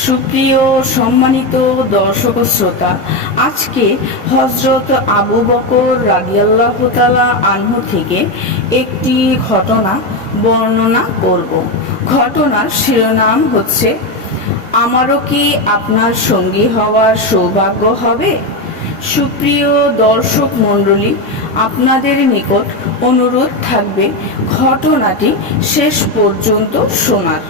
সুপ্রিয়, সম্মানিত দর্শক শ্রোতা, আজকে হজরত আবু বকর রাদিয়াল্লাহ তালা আনহু থেকে একটি ঘটনা বর্ণনা করব। ঘটনার শিরোনাম হচ্ছে, আমারও কি আপনার সঙ্গী হওয়ার সৌভাগ্য হবে? সুপ্রিয় দর্শক মণ্ডলী, আপনাদের নিকট অনুরোধ থাকবে, ঘটনাটি শেষ পর্যন্ত শোনার।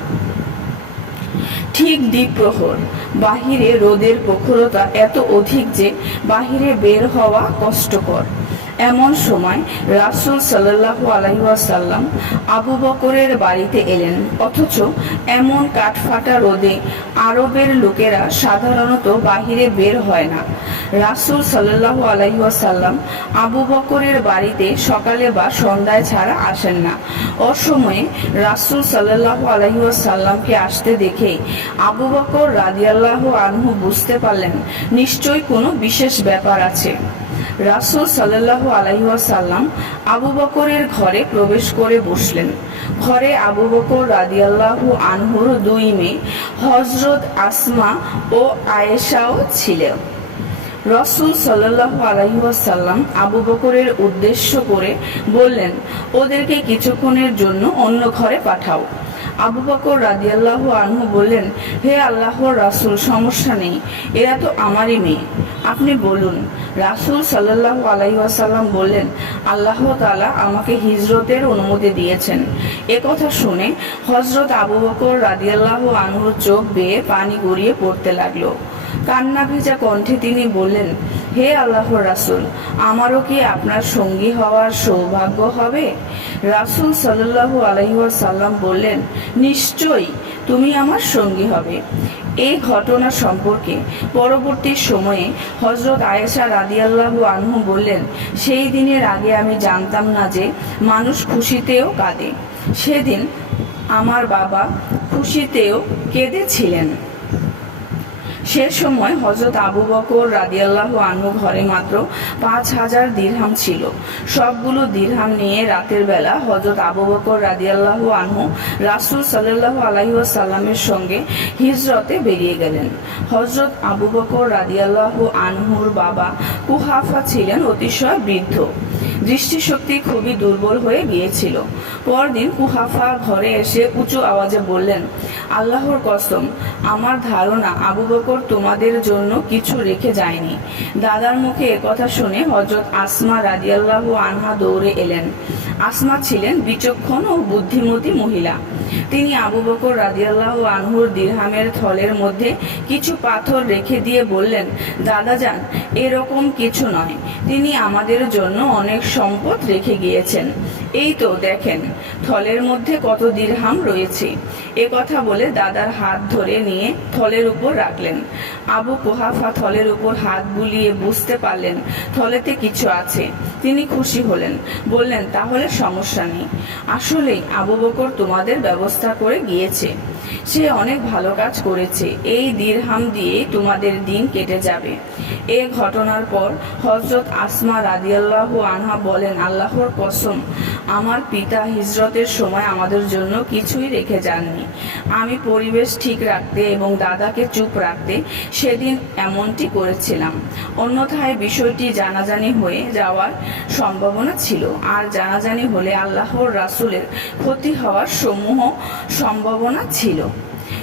ঠিক দ্বীপ্রহর বাহিরে রোদের প্রখরতা এত অধিক যে বাহিরে বের হওয়া কষ্টকর। এমন সময় রাসুল সাল্লাহু আলহিহাসাল্লাম আবু বকরের বাড়িতে এলেন। অথচ এমন কাঠফাটা রোদে আরবের লোকেরা সাধারণত বাহিরে বের হয় না। রাসুল সাল্লাহু আলহিহাসাল্লাম আবু বকরের বাড়িতে সকালে বা সন্ধ্যায় ছাড়া আসেন না। অসময়ে রাসুল সাল্লাহু আলহিহাসাল্লামকে আসতে দেখে আবু বকর রাদিয়াল্লাহু আনহু বুঝতে পারলেন, নিশ্চয়ই কোনো বিশেষ ব্যাপার আছে। রাসুল সাল্লাহ আলাইসাল্লাম আবু বকরের ঘরে প্রবেশ করে বসলেন। ঘরে আবু বকর রাদিয়াল্লাহু আনহুর দুই মেয়ে হজরত আসমা ও আয়েশাও ছিলেন। রসুল সাল্লাহ আলহিহাসাল্লাম আবু বকরের উদ্দেশ্য করে বললেন, ওদেরকে কিছুক্ষণের জন্য অন্য ঘরে পাঠাও। আবু বকর রাদিয়াল্লাহু আনহু বললেন, হে আল্লাহর রাসুল, সমস্যা নেই। এরা তো আমারই মেয়ে। আপনি বলুন। রাসুল সাল্লাহ আলাইসাল্লাম বললেন, আল্লাহ তালা আমাকে হিজরতের অনুমতি দিয়েছেন। কথা শুনে হজরত আবু বকর রাদিয়াল্লাহ আনহুর চোখ বেয়ে পানি গড়িয়ে পড়তে লাগল। কান্না ভেজা কণ্ঠে তিনি বললেন, হে আল্লাহ রাসুল, আমারও কি আপনার সঙ্গী হওয়ার সৌভাগ্য হবে? রাসুল সাল্লাহু আলহিসাল্লাম বললেন, নিশ্চয়ই তুমি আমার সঙ্গী হবে। এই ঘটনা সম্পর্কে পরবর্তী সময়ে হজরত আয়েশা রাদি রাদিয়াল্লাহু আনহু বললেন, সেই দিনের আগে আমি জানতাম না যে মানুষ খুশিতেও কাঁদে। সেদিন আমার বাবা খুশিতেও কেঁদেছিলেন। সে সময় হজরত আবু বকর রাদিয়াল্লাহ আনহু ঘরে মাত্র পাঁচ হাজার দিরহাম ছিল। সবগুলো দিরহাম নিয়ে রাতের বেলা হজরত আবু বকর রাদিয়াল্লাহ আনহু রাসুল সাল্লাহ আলাইসাল্লামের সঙ্গে হিজরতে বেরিয়ে গেলেন। হজরত আবু বকর রাদিয়াল্লাহ আনহুর বাবা কুহাফা ছিলেন অতিশয় বৃদ্ধ। দৃষ্টিশক্তি খুবই দুর্বল হয়ে গিয়েছিল। পরদিন কুহাফা ঘরে এসে উঁচু আওয়াজে বললেন, আল্লাহর কসম, আমার ধারণা আবু বকর তোমাদের জন্য কিছু রেখে যায়নি। দাদার মুখে কথা শুনে হজরত আসমা রাজিয়াল্লাহু আনহা দৌড়ে এলেন। আসমা ছিলেন বিচক্ষণ ও বুদ্ধিমতী মহিলা। তিনি আবু বকর রাদিয়াল্লাহ আনহুর দিরহামের থলের মধ্যে কিছু পাথর রেখে দিয়ে বললেন, দাদা যান, এরকম কিছু নয়। তিনি আমাদের জন্য অনেক সম্পদ রেখে গিয়েছেন। এই তো দেখেন থলের মধ্যে কত দিরহাম রয়েছে? এ কথা বলে দাদার হাত ধরে নিয়ে থলের উপর রাখলেন। আবু কোহাফা থলের উপর হাত বুলিয়ে বুঝতে পারলেন, থলেতে কিছু আছে। তিনি খুশি হলেন, বললেন, তাহলে সমস্যা নেই। আসলেই আবু বকর তোমাদের ব্যবস্থা করে গিয়েছে। সে অনেক ভালো কাজ করেছে। এই দিরহাম দিয়ে তোমাদের দিন কেটে যাবে। এ ঘটনার পর হজরত আসমা রাদিয়াল্লাহ আনহা বলেন, আল্লাহর কসম, আমার পিতা হিজরতের সময় আমাদের জন্য কিছুই রেখে যাননি। আমি পরিবেশ ঠিক রাখতে এবং দাদাকে চুপ রাখতে সেদিন এমনটি করেছিলাম। অন্যথায় বিষয়টি জানাজানি হয়ে যাওয়ার সম্ভাবনা ছিল। আর জানাজানি হলে আল্লাহর রাসুলের ক্ষতি হওয়ার সমূহ সম্ভাবনা ছিল।